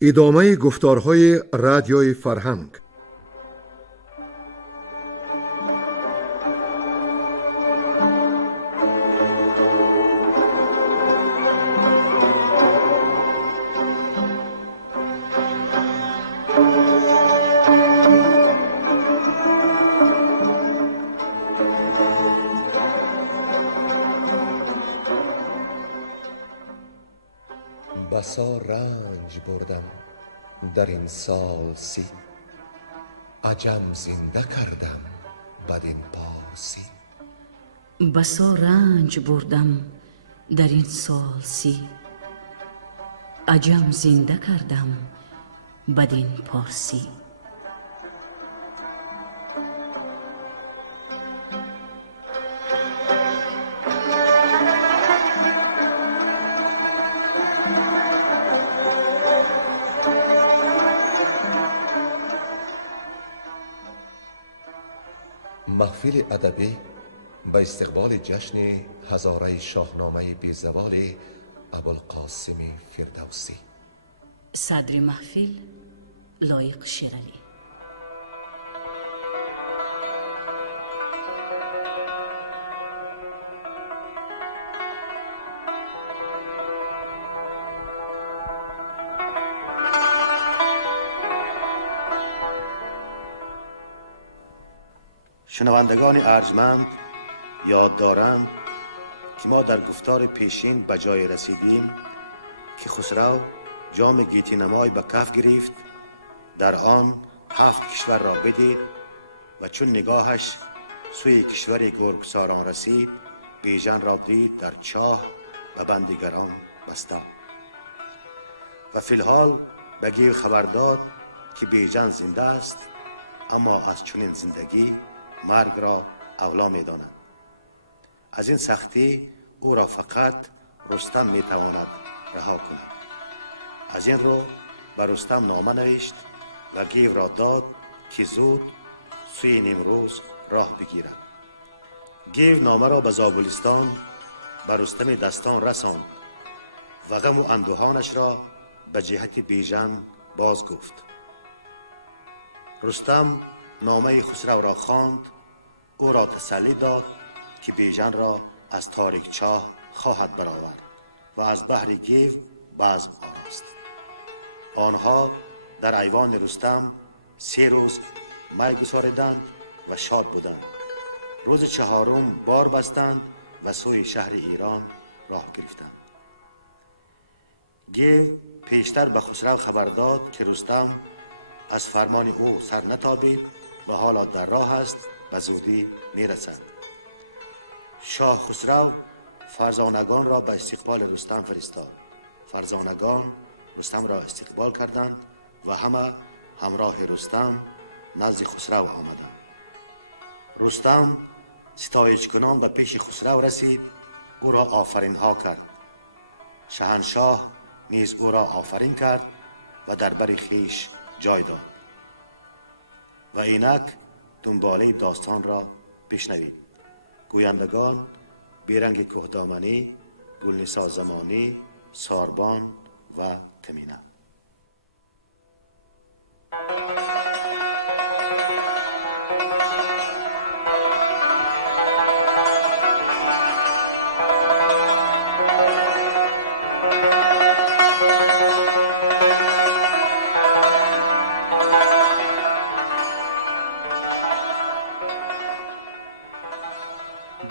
ادامه گفتارهای رادیوی فرهنگ. بسا رنج بردم در این سال سی، عجم زنده کردم بدین پارسی. بسا رنج بردم در این سال سی، عجم زنده کردم بدین پارسی. محفل ادبی به استقبال جشن هزاره شاهنامه بیزوال ابوالقاسم فردوسی. صدر محفل لایق شیرعلی. شنوندگان ارجمند یاد دارند که ما در گفتار پیشین به جای رسیدیم که خسرو جام گیتی نمای به کف گرفت، در آن 7 کشور را بدید و چون نگاهش سوی کشور گرگساران رسید، بیژن را دید در چاه و بندگران بسته و فی الحال به گیو خبر داد که بیژن زنده است، اما از چنین زندگی مرگ را اولا می داند. از این سختی او را فقط رستم می تواند رها کند. از این رو به رستم نامه نوشت و گیو را داد که زود سوی نیمروز راه بگیرد. گیو نامه را به زابلستان به رستم دستان رساند و غم و اندوهانش را به جهت بیژن باز گفت. رستم نامه خسرو را خواند، او را تسلی داد که بیژن را از تاریک چاه خواهد برآورد و از بحر گیو بزم آراست. آنها در ایوان رستم 3 روز می گساردند و شاد بودند. روز 4م بار بستند و سوی شهر ایران راه گرفتند. گیو پیشتر به خسرو خبر داد که رستم از فرمان او سر نتابید و حالا در راه است، به زودی می رسد. شاه خسرو فرزانگان را به استقبال رستم فرستاد. فرزانگان رستم را استقبال کردند و همه همراه رستم نزد خسرو آمدند. رستم ستایش کنان به پیش خسرو رسید، او را آفرین ها کرد. شاهنشاه نیز او را آفرین کرد و در بر خویش جای داد. و اینک دنباله داستان را بشنوید. گویندگان بیرنگ کهدامنی، گلنسا زمانی، ساربان و کمینه.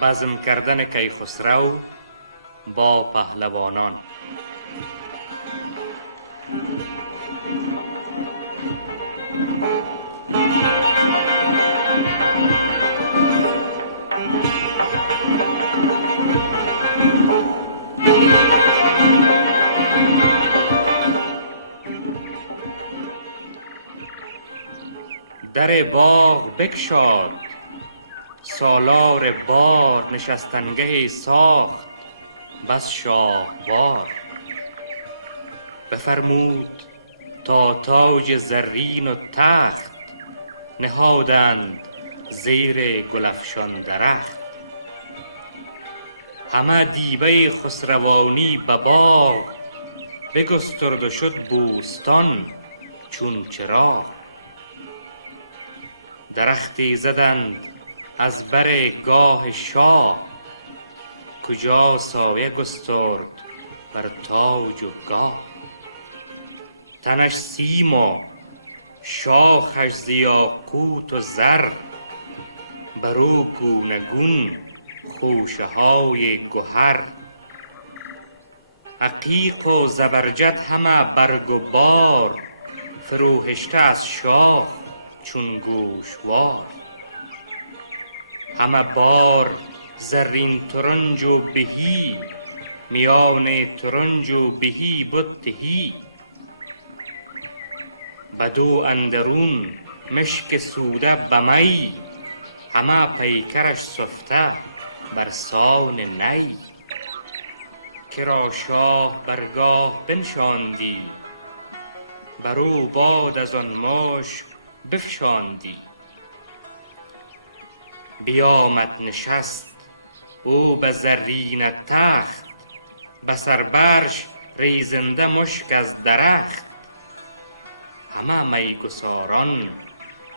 بزم کردن کیخسرو با پهلوانان. در باغ بگشاد، سالار بار نشستنگه ساخت بس شاهوار. بفرمود تا تاج زرین و تخت، نهادند زیر گلفشان درخت. همه دیبه خسروانی به باغ، بگسترد و شد بوستان چون چراغ. درختی زدند از بر گاه شاه، کجا سایه گسترد بر تاج و گاه. تنش سیم و شاخش ز یاقوت و زر، برو گونه گون خوشه های گهر. عقیق و زبرجد همه برگ و بار، فروهشته از شاخ چون گوشوار. همه بار زرین ترنج و بهی، میان ترنج و بهی بود تهی. بدو اندرون مشک سوده بمی، همه پیکرش سفته بر سان نی. کرا شاه برگاه بنشاندی، برو باد از آن مشک بفشاندی. بیامد نشست او به زرین تخت، به سر برش ریزنده مشک از درخت. همه میگساران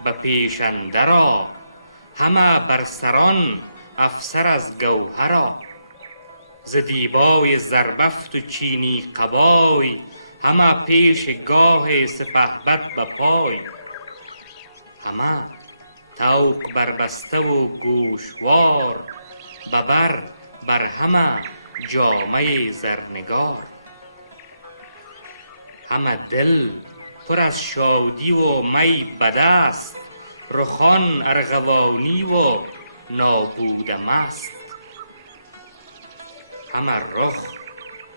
به پیش اندر، همه بر سران افسر از گوهرا. ز دیبای زربفت و چینی قبای، همه پیش گاه سپهبد به پای. همه طوق بربسته و گوشوار، بر همه جامه زرنگار. همه دل پر از شادی و می به دست، رخان ارغوانی و نابوده مست. همه رخ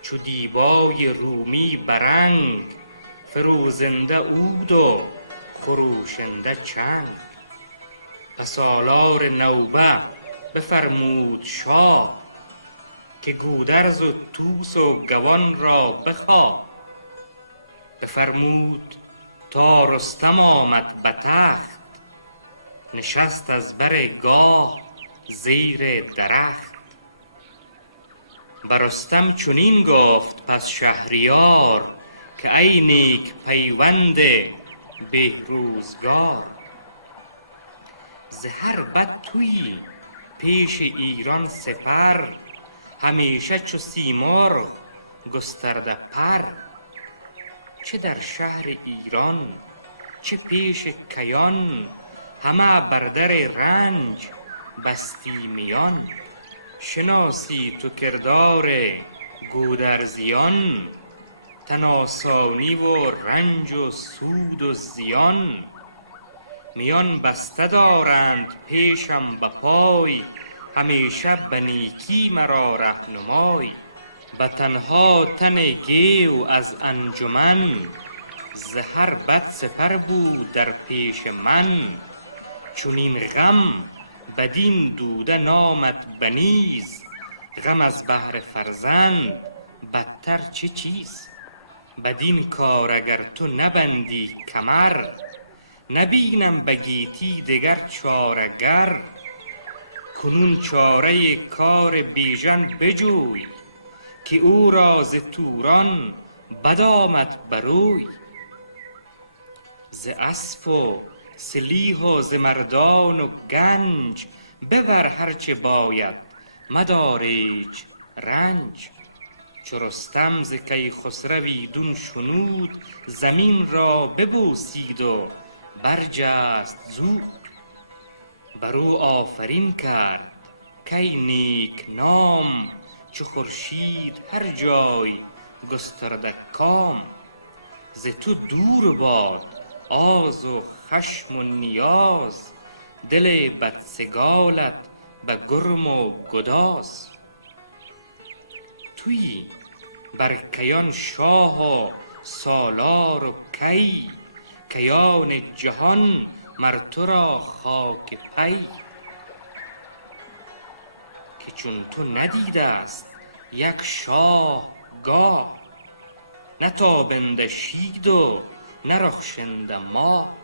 چو دیبای رومی برنگ، فروزنده عود و خروشنده چنگ. پس آلار نوبه بفرمود شاه، که گودرز و طوس و گوان را بخواه. بفرمود تا رستم آمد به تخت، نشست از بر گاه زیر درخت. بر رستم چنین گفت پس شهریار، که ای نیک پیوند بهروزگار. ز هر بد تویی پیش ایران سپر، همیشه چو سیمرغ گسترده پر. چه در شهر ایران چه پیش کیان، همه بر در رنج بستی میان. شناسی تو کردار گودرزیان، تن آسانی و رنج و سود و زیان. میان بسته دارند پیشم به پای، همیشه به نیکی مرا رهنمای. به تنها تن گیو از انجمن، ز هر بد سپر بود در پیش من. چنین غم بدین دوده نامد به نیز، غم از بهر فرزند بدتر چه چیز. بدین کار اگر تو نبندی کمر، نبینم به گیتی دگر چارگر. کنون چاره کار بیژن بجوی، که او را ز توران بد آمد بروی. ز اسپ و سلیح و ز مردان و گنج، ببر هرچه باید مدار ایچ رنج. چو رستم ز کیخسرو ایدون شنود، زمین را ببوسید و برجست زود. برو آفرین کرد کای نیک نام، چو خورشید هر جای گسترده کام. ز تو دور باد آز و خشم و نیاز، دل بدسگالت به گرم و گداز. تویی بر کیان شاه و سالار و کی، کیان جهان مر تو را خاک پی. که چون تو ندیده است یک شاه گاه، نه تابنده شید و نه رخشنده ماه.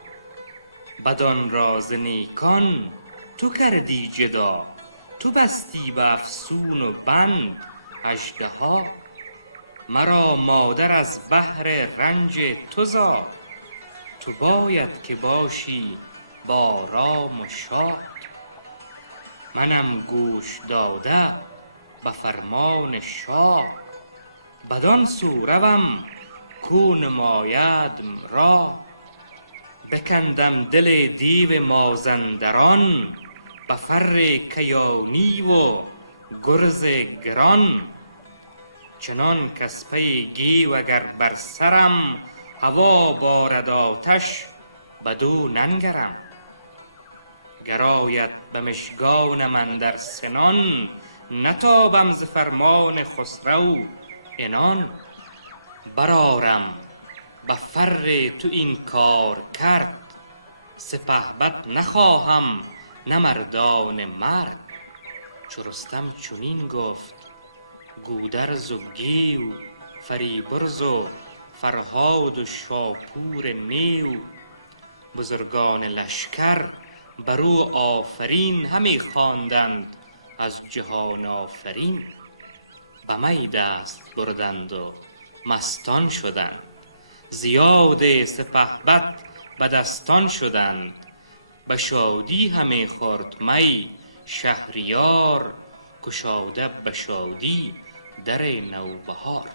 بدان را ز نیکان تو کردی جدا، تو بستی به افسون و بند اژدها. مرا مادر از بهر رنج تو زاد. تو باید که باشی با رام و شاد. منم گوش داده به فرمان شاه، بدان سو روم کو نمایدم راه. بکندم دل دیو مازندران، به فر کیانی و گرز گران. چنان کز پی گیو اگر بر سرم، هوا بارد آتش بدو ننگرم. گراید به مژگانم اندر سنان، نتابم ز فرمان خسرو عنان. برآرم به فر تو این کار کرد، سپهبد نخواهم نه مردان مرد. چو رستم چنین گفت گودرز و گیو، فریبرز و فرهاد و شاپور نیو. بزرگان لشکر بر او آفرین، همی خواندند از جهان آفرین. به می دست بردند و مستان شدند، زیاد سپهبد به دستان شدند. به شادی همی خورد می شهریار، گشاده به شادی در نوبهار.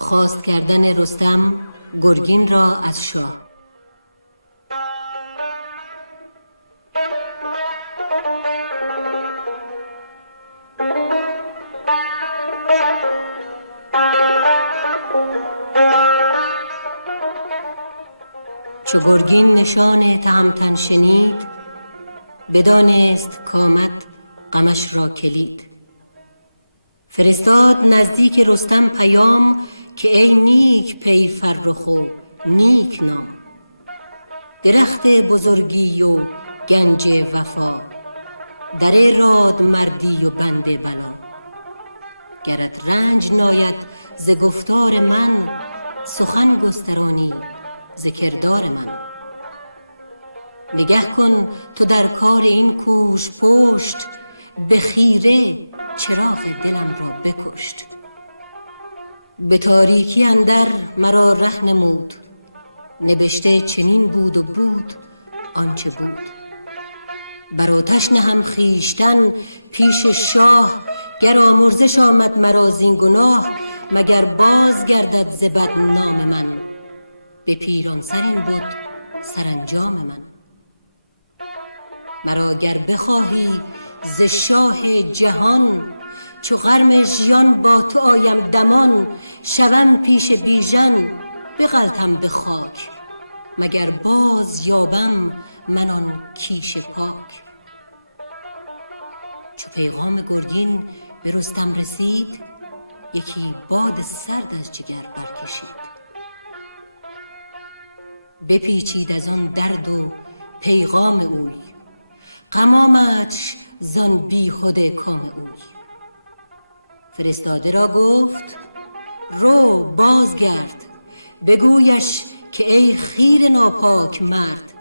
خواست کردن رستم گرگین را از شاه. چو گرگین نشان تهمتن شنید، بدانست کآمد غمش را کلید. فرستاد نزدیک رستم پیام، که ای نیک پی فرخ و نیک نام. درخت بزرگی و گنج وفا، در راد مردی و بند بلا. گرت رنج ناید ز گفتار من، سخن گسترانی ز کردار من. نگه کن تو در کار این کوژ پشت، به خیره چراغ دلم را بکشت. به تاریکی اندر مرا ره نمود، نبشته چنین بود و بود آنچه بود. بر آتش نهم خویشتن پیش شاه، گر آمرزش آمد مرا زین گناه. مگر باز گردد ز بد نام من، به پیران سر این بود سرانجام من. مرا گر بخواهی ز شاه جهان، چو قرم ژیان با تو آیم دمان. شوم پیش بیژن بغلطم به خاک، مگر باز یابم من آن کیش پاک. چو پیغام گرگین به رستم رسید، یکی باد سرد از جگر برکشید. بپیچید از آن درد و پیغام اوی، غم آمدش زان بیهده کام اوی. فرستاده را گفت رو بازگرد، بگویش که ای خیر ناپاک مرد.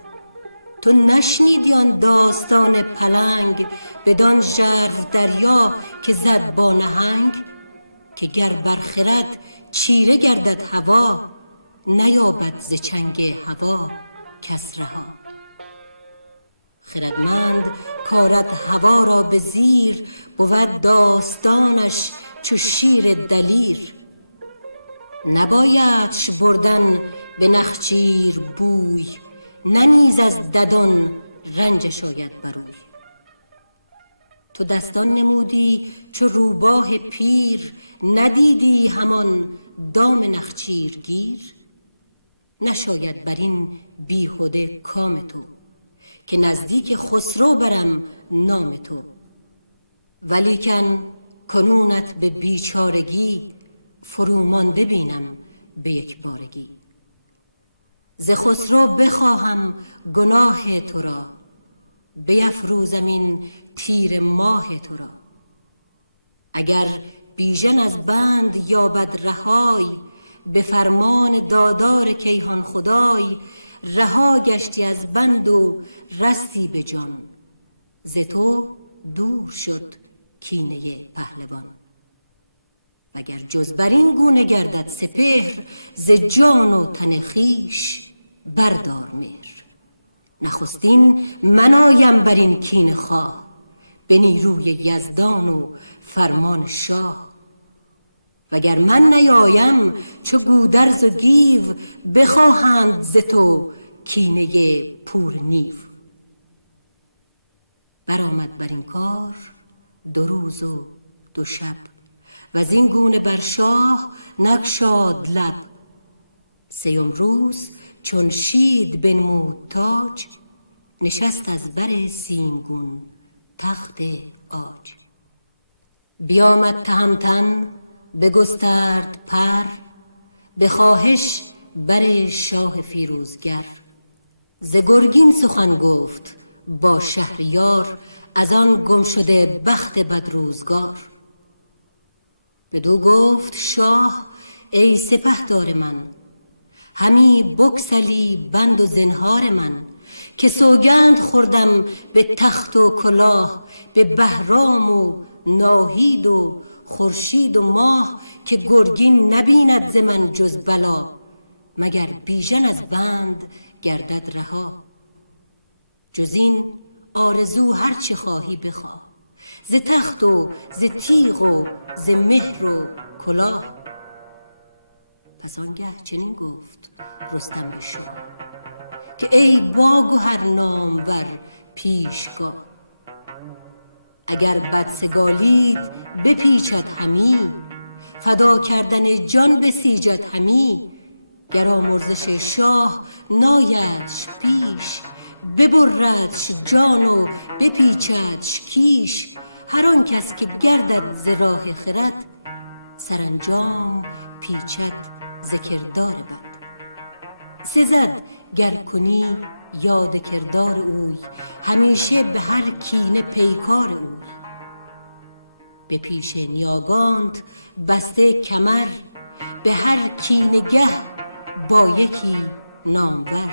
تو نشنیدی آن داستان پلنگ، بدان ژرف دریا که زد با نهنگ. که گر بر خرد چیره گردد هوا، نیابد ز چنگ هوا کس رها. خردمند کارد هوا را به زیر، بود داستانش چو شیر دلیر. نبایدش بردن به نخچیر بوی، نه نیز از ددان رنجش آید بروی. تو دستان نمودی چو روباه پیر، ندیدی همان دام نخچیر گیر. نشاید بر این بیهوده کام تو، که نزدیک خسرو برم نام تو. ولیکن کنونت به بیچارگی، فرومانده بینم به یک بارگی. ز خسرو بخواهم گناه تو را، بیفروزم این تیر ماه تو را. اگر بیژن از بند یابد رهای، به فرمان دادار کیهان خدای. رها گشتی از بند و رستی به جان، ز تو دور شد کینه پهلوان. وگر جز بر این گونه گردد سپهر، ز جان و تن خویش بردار مهر. نخستین من آیم بر این کینه خواه، به نیروی یزدان و فرمان شاه. وگر من نیایم چو گودرز و گیو، بخواهند ز تو کینه پور نیو. برآمد بر این کار 2 روز و 2 شب، و این گونه بر شاه نگشاد لب. 3 روز چون شید بنمود تاج، نشست از بر سیمگون تخت عاج. بیامد تهمتن بگسترد پر، به خواهش بر شاه فیروزگر. ز گرگین سخن گفت با شهریار، از آن گم شده بخت بدروزگار. بدو گفت شاه ای سپهدار من، همی بگسلی بند و زنهار من. که سوگند خوردم به تخت و کلاه، به بهرام و ناهید و خورشید و ماه. که گرگین نبیند ز من جز بلا، مگر بیژن از بند گردد رها. جز این آرزو هرچه خواهی بخواه، ز تخت و ز تیغ و ز مهر و کلاه. پس آنگه چنین گفت رستم به شاه، که ای با گهر نامور پیشگاه. اگر بدسگالید بپیچد همی، فدا کردن جان بسیجد همی. گر آمرزش شاه نایدش پیش، ببردش جان و بپیچدش کیش. هر آن کس که گردد ز راه خرد، سرانجام پیچد ز کردار بد. سزد گر کنی یاد کردار اوی، همیشه به هر کینه پیکار اوی. به پیش نیاگانت بسته کمر، به هر کینه گه با یکی نامور.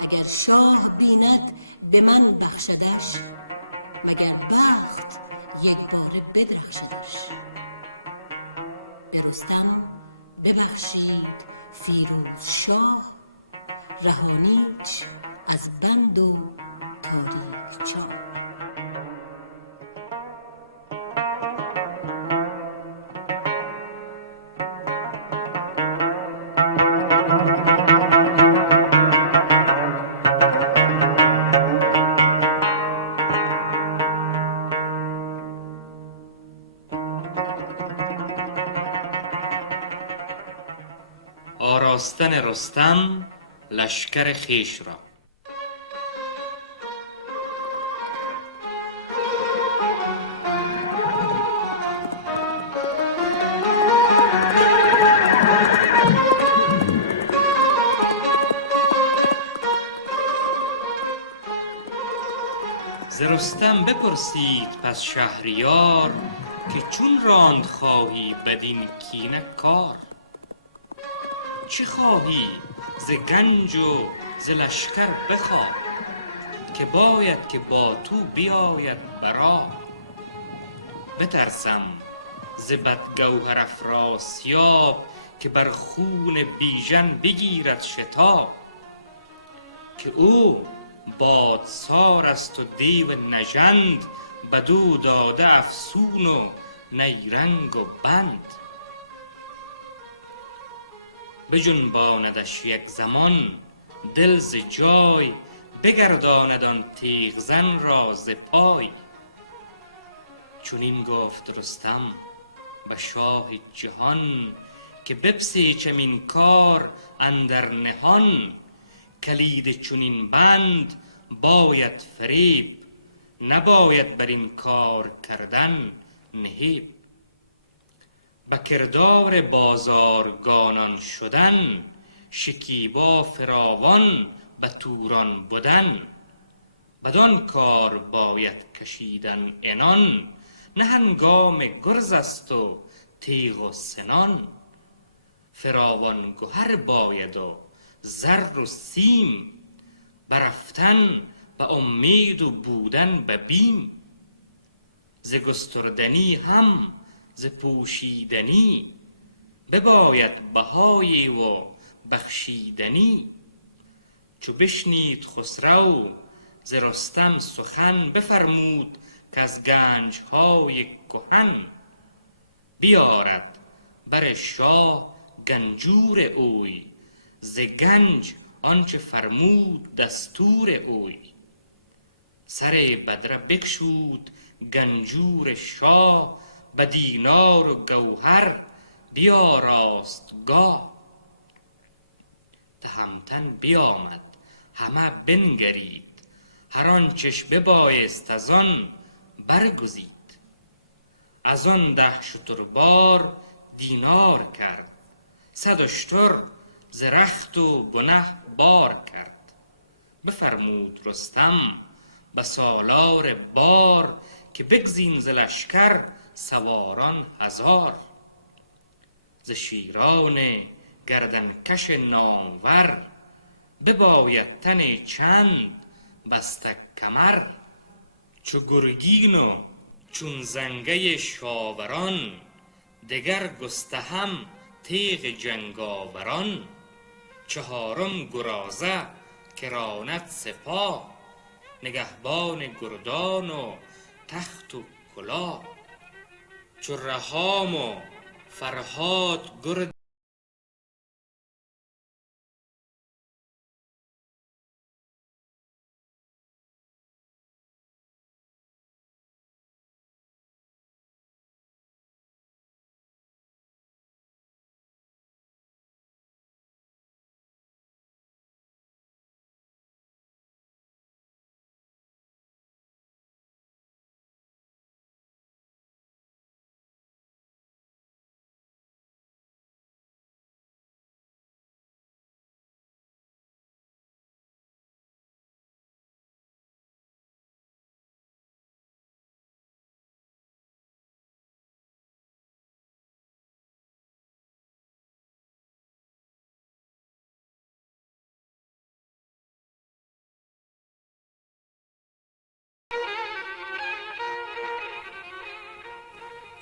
اگر شاه بیند به من بخشدش، مگر بخت یک باره بدرخشدش. به رستم ببخشید فیروز شاه، رهانیچ از بند و تاریک چاه. آراستن رستم لشکر خویش را. ز رستم بپرسید پس شهریار، که چون راند خواهی بدین کینه کار. چه خواهی ز گنج و ز لشکر بخواه، که باید که با تو بیاید برا. بترسم ز بدگوهر افراسیاب، که بر خون بیژن بگیرد شتاب. که او بادسار است و دیو نژند، بدو داده افسون و نیرنگ و بند. بجنباندش یک زمان دل ز جای، بگرداند آن تیغ زن را ز پای. چنین گفت رستم به شاه جهان، که بپسیچم این کار اندر نهان. کلید چونین بند باید فریب، نباید بر این کار کردن نهیب. به کردار بازارگانان شدن، شکیبا فراوان به توران بدن. بدان کار باید کشیدن عنان، نه هنگام گرز است و تیغ و سنان. فراوان گهر باید و زر و سیم، برفتن به امید و بودن به بیم. ز گستردنی هم ز پوشیدنی، بباید بهایی و بخشیدنی. چو بشنید خسرو ز رستم سخن، بفرمود که از گنج های کهن. بیارد بر شاه گنجور اوی، ز گنج آنچه فرمود دستور اوی. سر بدره بگشود گنجور شاه، به دینار و گوهر بیاراست گاه. تهمتن بیامد همه بنگرید، هر آنچش ببایست از آن برگزید. از آن 10 شتربار دینار کرد، 100 اشتر ز رخت و بنه بار کرد. بفرمود رستم به سالار بار، که بگزین ز لشکر سواران 1000. ز شیران گردنکش نامور، بباید تن چند بسته کمر. چو گرگین و چون زنگه شاوران، دگر گستهم تیغ جنگاوران. 4م گرازه که راند سپاه، نگهبان گردان و تخت و کلاه. چو رهام و فرهاد گرد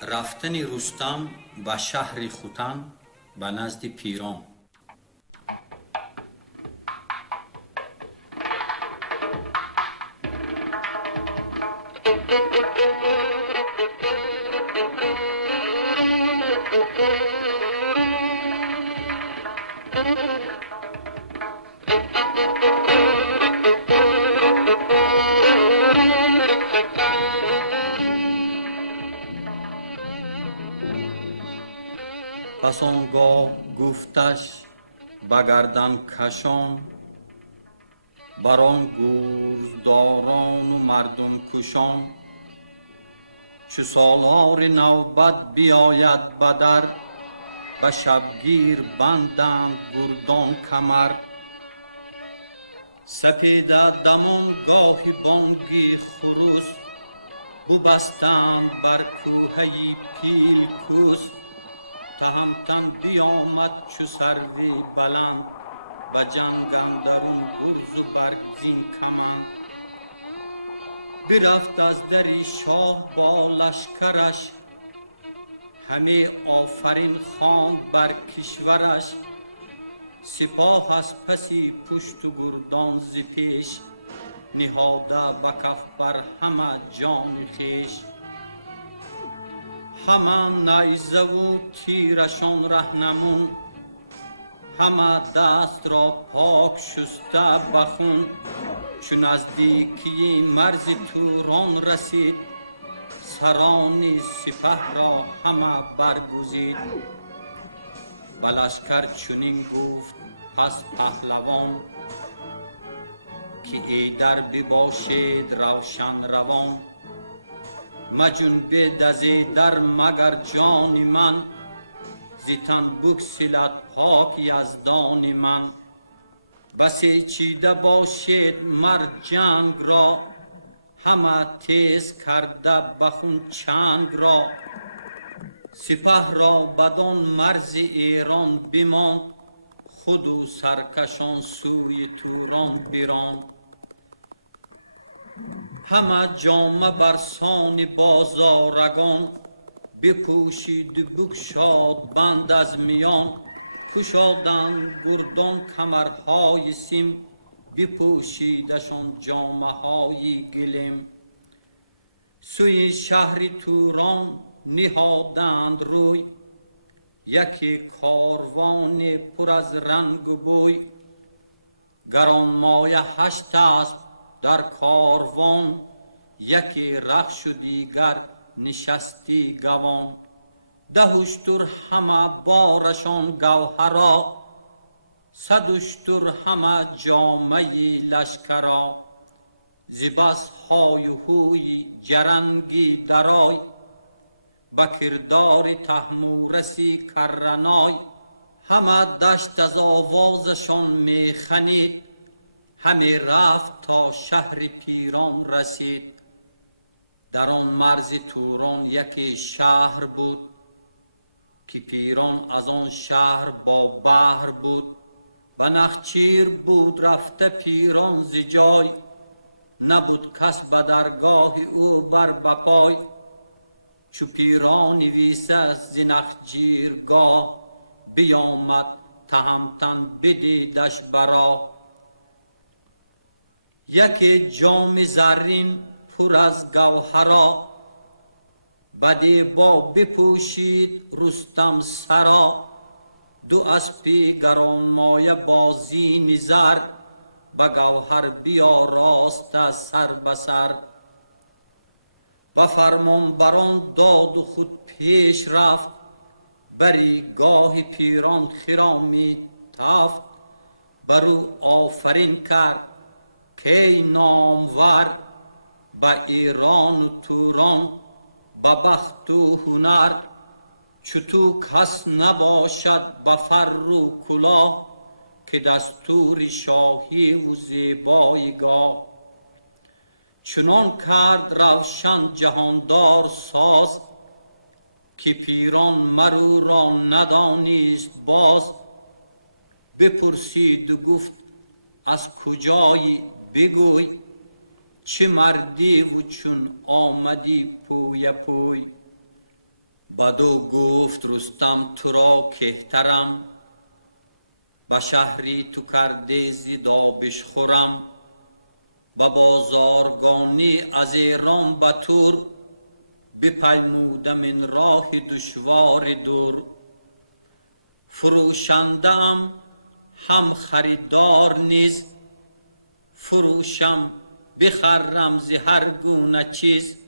رفتن رستم به شهر خوتن به نزد پیران. پس آنگاه گفتش به گردن کشان، بران گوزداران و مردم کشان. چو سالار نوبت بیاید به در، به شبگیر بندند گردان کمر. سپیده دمان گاهی بانگی خروس، ببستند بر کوهه پیل کوس. تهمتن بیامد چو سروی بلند، به جنگ اندرون گرز و برگزین کمند. برفت از دری شاه با لشکرش، همه آفرین خواند بر کشورش. سپاه از پسی پشت و گردان ز پیش، نهاده به کف بر همه جان خویش. همه نیزه و تیرشان رهنمون، همه دست را پاک شسته به خون. چو نزدیکی مرز توران رسید، سران سپه را همه برگزید. به لشکر چنین گفت پس پهلوان که ای در بباشید روشن روان. مجنبید از در مگر جان من، ز تن بگسلد پاک یزدان من. بسی چیده باشید مر جنگ را، همه تیز کرده بخون چنگ را. سپه را بدان مرز ایران بماند، خود و سرکشان سوی توران براند. همه جامه برسان بازارگان، بپوشید و بگشاد بند از میان. کشادند گردان کمرهای سیم، بپوشیدشان جامه های گلیم. سوی شهر توران نهادند روی، یکی کاروان پر از رنگ و بوی. گرانمایه 8 اسب در کاروان، یکی رخش و دیگر نشستی گوان. 10 اشتر همه بارشان گوهرا، 100 اشتر همه جامه لشکرا. ز بس های و هوی جرنگی درای، به کردار طهمورثی کرنای. همه دشت از آوازشان می خنید، همی رفت تا شهر پیران رسید. در آن مرز توران یکی شهر بود، که پیران از آن شهر با بحر بود. به نخچیر بود رفته پیران ز جای، نبود کس به درگاه او بر بپای. چو پیران نویسه ز نخجیرگاه، بیامد تهمتن بدیدش برا. یکی جام زرین پر از گوهرا، بدی با بپوشید رستم سرا. 2 اسپی گرانمایه با زین زر، به گوهر بیاراست از سر به سر. و فرمان بران داد و خود پیش رفت، بری گاه پیران خرامید تفت. برو آفرین کرد کی نامور، به ایران و توران به بخت و هنر. چو تو کس نباشد به فر و کلاه، که دستور شاهی و زیبایگاه. چنان کرد روشن جهاندار ساز، که پیران مرو را ندانیست باز. بپرسید و گفت از کجایی بگوی، چه مردی و چون آمدی پوی پوی. بدو گفت رستم تو را کهترم، به شهری تو کرده ز دابش خورم. به بازارگانی از ایران به تور، بپیمودم این راه دشوار دور. فروشنده ام هم خریدار نیز، فروشم بخرم ز هر گونه چیز.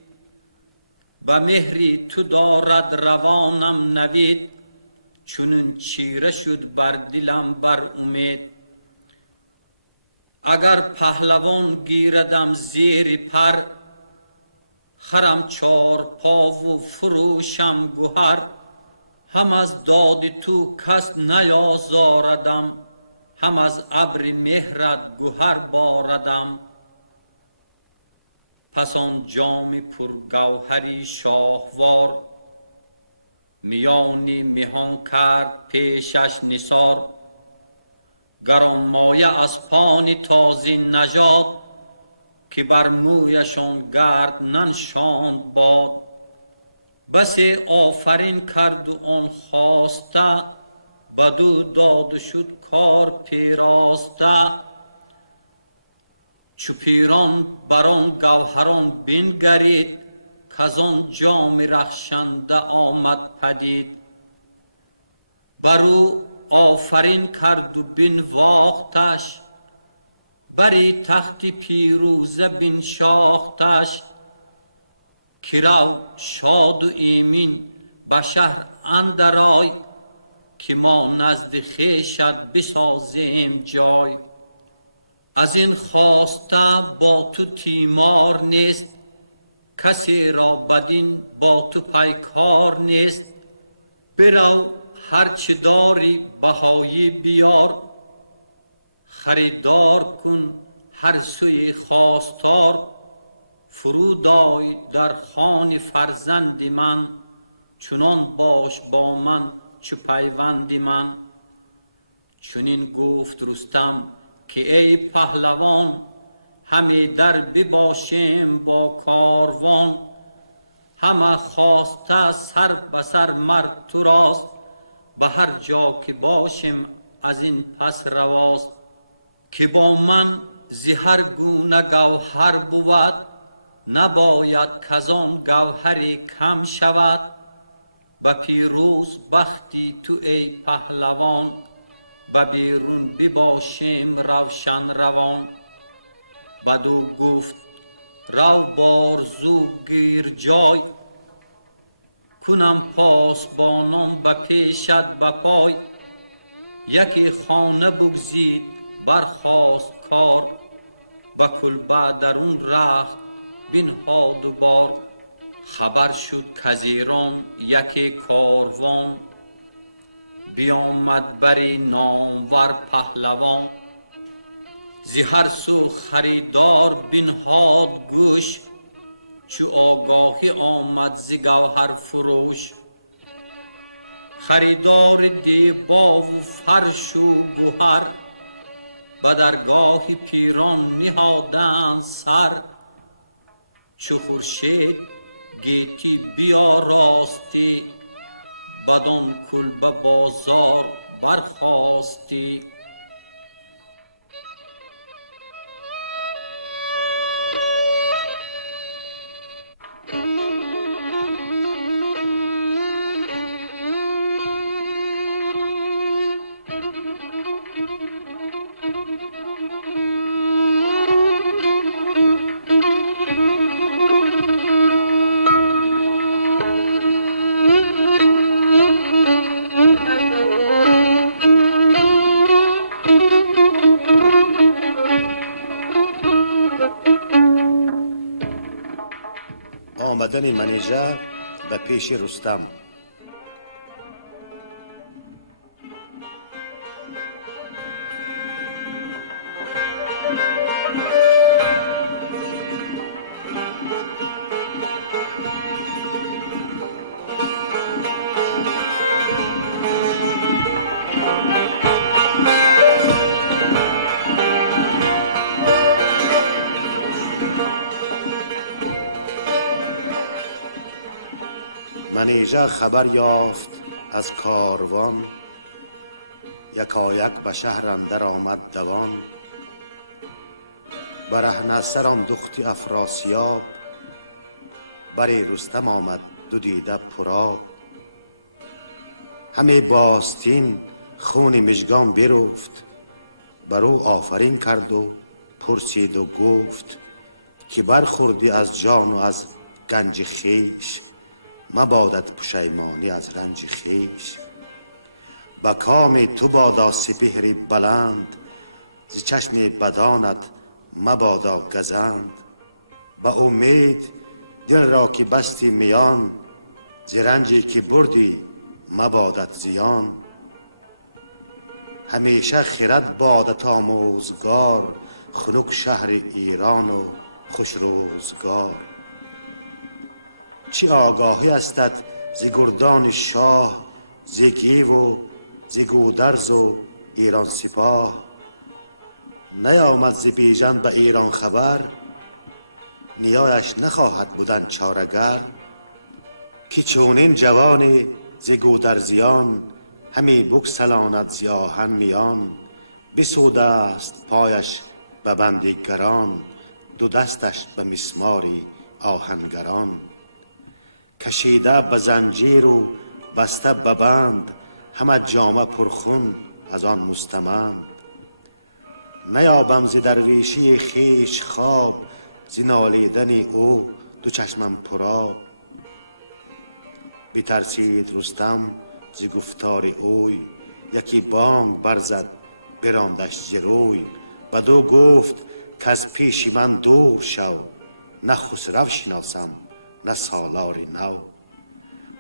به مهری تو دارد روانم نوید، چونون چیره شد بر دلم بر امید. اگر پهلوان گیردم زیر پر، خرم 4 پا و فروشم گوهر. هم از داد تو کس نیازاردم، هم از ابر مهرت گوهر باردم. پس آن جام پرگوهری شاهوار، میانی مهان کرد پیشش نثار. گرانمایه اسپان تازی نژاد، که بر مویشان گرد ننشاند باد. بسی آفرین کرد و آن خواسته، بدو داد و شد کار پیراسته. چو پیران بران گوهران بنگرید، کزان جام رخشنده آمد پدید. برو آفرین کرد و بنواختش، بری تخت پیروزه بنشاختش. که رو شاد و ایمین به شهر اندر آی، که ما نزد خویشت بسازیم جای. از این خواسته با تو تیمار نیست، کسی را بدین با تو پیکار نیست. برو هرچه داری بهایی بیار، خریدار کن هر سوی خواستار. فرود آی در خان فرزند من، چنان باش با من چو پیوند من. چنین گفت رستم که ای پهلوان، همه در بباشیم با کاروان. همه خواسته سر به سر مرد تو راست، به هر جا که باشیم از این پس رواست. که با من زهر گونه گوهر بود، نباید کزان گوهر کم شود. به پیروز بختی تو ای پهلوان، به بیرون بباشیم روشن روان. بدو گفت رو بارزو گیر جای، کنم پاسبانان به پیشت به پای. یکی خانه بگزید برخاست کار، به کلبه درون رخت بنهاد و بار. خبر شد کز ایران یکی کاروان، بیامد بر نامور پهلوان. ز هر سو خریدار بنهاد گوش، چو آگاهی آمد ز گوهر فروش. خریدار دیبا و فرش و گوهر، به درگاه پیران نهادند سر. چو خورشید گیتی بیاراستی، بدان کلبه بازار برخاستی. آمدن منیژه به پیش رستم. منیژه خبر یافت از کاروان، یکایک به شهر اندر آمد دوان. برهنه سران دختی افراسیاب، بری رستم آمد دو دیده پرآب. همه باستین خون مژگان برفت، برو آفرین کرد و پرسید و گفت. که برخوردی از جان و از گنج خویش، مبادت پشیمانی از رنج خویش. به کام تو بادا سپهر بلند، ز چشم بدانت مبادا گزند. به امید دل را که بستی میان، ز رنجی که بردی مبادت زیان. همیشه خرد بادت آموزگار، خنک شهر ایران و خوش روزگار. چی آگاهی استت ز گردان شاه، ز گیو و ز گودرز و ایران سپاه. نیامد ز بیژن به ایران خبر، نیایش نخواهد بودن چارگر. که چونین جوان ز گودرزیان، همی بگسلاند ز آهن میان. بسوده است پایش به بندیگران، دو دستش به مسماری آهنگران. کشیده به زنجیر و بسته به بند، همه جامه پرخون از آن مستمند. نیابم ز درویشی خویش خواب، ز نالیدن او دو چشمم پرآب. بترسید رستم ز گفتار اوی. یکی بانگ برزد براندش ز روی. بدو گفت کز پیش من دور شو. نه خسرو شناسم نه سالار نو.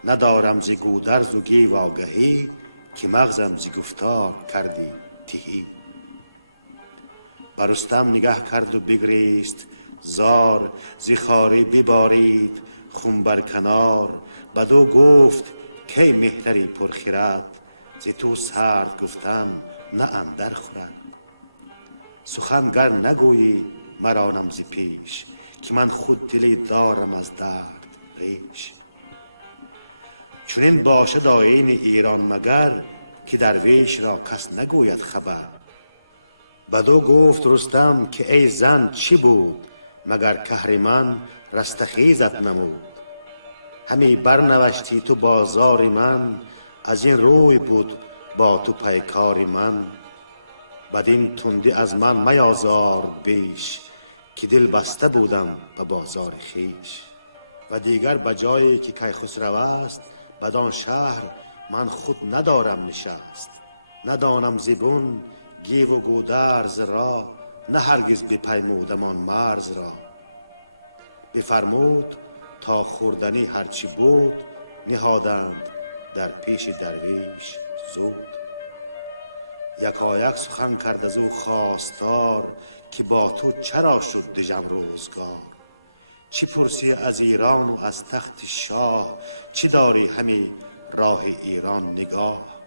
ندارم ز گودرز و گیو آگهی، که مغزم ز گفتار کردی تهی. بر رستم نگه کرد و بگریست زار. ز خواری ببارید خون بر کنار. بدو گفت کی مهتری پرخرد، ز تو سرد گفتن نه اندر خورد. سخن گر نگویی مرانم ز پیش، که من خود دلی دارم از درد ریش. چنین باشد آیین ایران مگر، که درویش را کس نگوید خبر. بدو گفت رستم که ای زن چی بود، مگر کهرمن رستخیزت نمود. همی برنوشتی تو بازار من، از این روی بود با تو پیکار من. بدین تندی از من میازار بیش، که دل بسته بودم به بازار خیش. و دیگر بجایی که کیخسرو است، بدان شهر من خود ندارم نشست. ندانم زبون گیو و گودرز را، نه هرگز بپیمودم آن مرز را. بفرمود تا خوردنی هرچی بود، نهادند در پیش درویش زود. یکایک سخن کرد از او خواستار، که با تو چرا شد دژم روزگار. چی پرسی از ایران و از تخت شاه، چی داری همی راه ایران نگاه.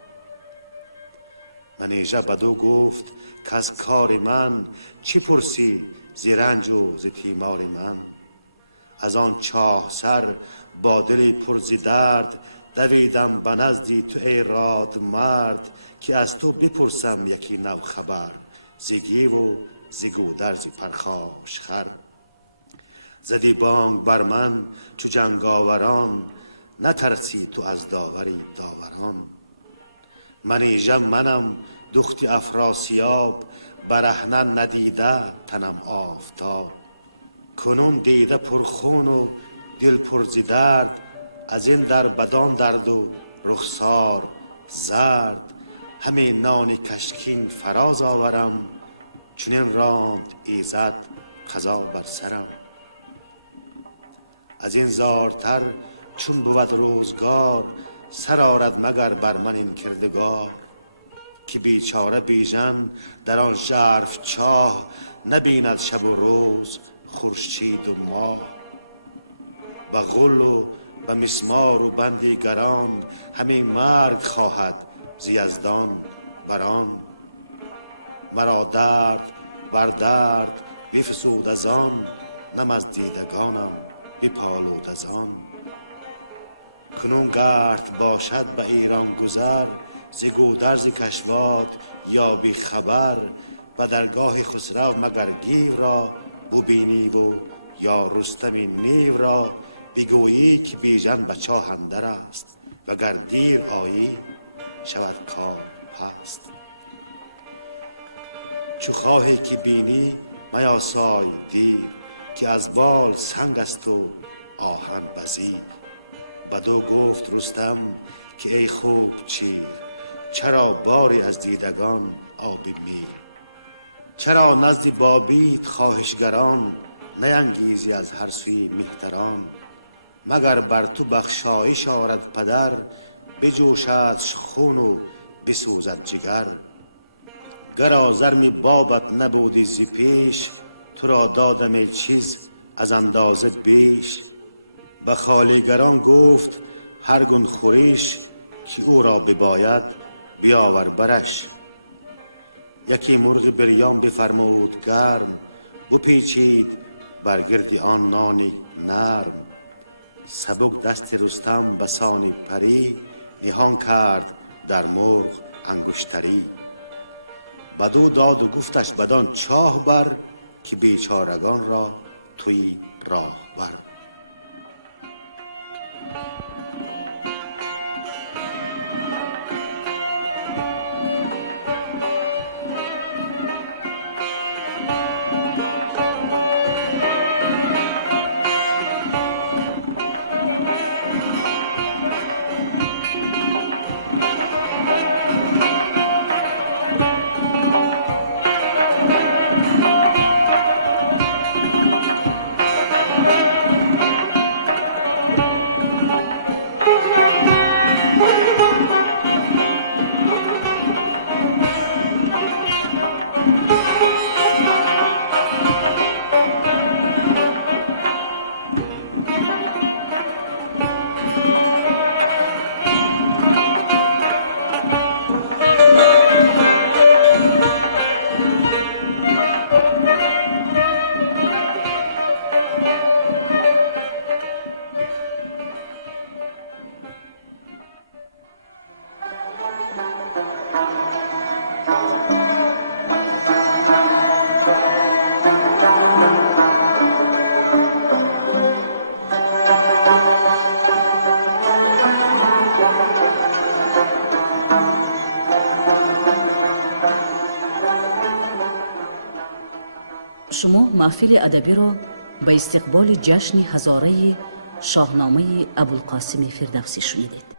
منیژه بدو گفت که از کار من، چی پرسی ز رنج و ز تیمار من. از آن چاه سر با دلی پر ز درد، دویدم به نزدی تو ای راد مرد. که از تو بپرسم یکی نو خبر، ز گیو و ز گودرز پرخاش خر. زدی بانگ بر من چو جنگاوران، نترسی تو از داوری داوران. منیژه منم دخت افراسیاب، برهنه ندیده تنم آفتاب. کنون دیده پرخون و دل پر ز درد، از این در بدان درد و رخسار زرد. همی نان کشکین فراز آورم، چنین راند ایزد قضا بر سرم. از این زارتر چون بود روزگار، سر آرد مگر بر من این کردگار. که بیچاره بیژن در آن ژرف چاه، نبیند شب و روز خورشید و ماه. به غل و به مسمار و بندی گران، همین مرگ خواهد ز یزدان بران. مرا درد بر درد بفزود از آن، نم از دیدگانم بپالود از آن. کنون گرد باشد به ایران گذر، ز گودرز کشواد یا بی خبر. به درگاه خسرو مگر گیو را ببینی و یا رستم نیو را. بگویی که بیژن به چاه اندر است، وگر دیر آیی شود کار پست. چو خواهی که بینی میاسای دیر، که از بال سنگ است و آهن بزیر. بدو گفت رستم که ای خوب چیر، چرا باری از دیدگان آبی میر. چرا نزد بابیت خواهشگران، نینگیزی از هر سوی مهتران. مگر بر تو بخشایش آرد پدر، بجوشدش خون و بسوزد جگر. گر آزرم بابت نبودی ز پیش، تو را دادم ای چیز از اندازه بیش. به خالیگران گفت هر گون خوریش، که او را بباید بیاور برش. یکی مرغ بریان بفرمود گرم، بپیچید بر گرد آن نانی نرم. سبک دست رستم بسان پری، نهان کرد در مرغ انگشتری. بدو داد و گفتش بدان چاه بر، که بیچارگان را توی راه بر. شما محفل ادبی را به استقبال جشن هزاره شاهنامه ابوالقاسم فردوسی شنیدید.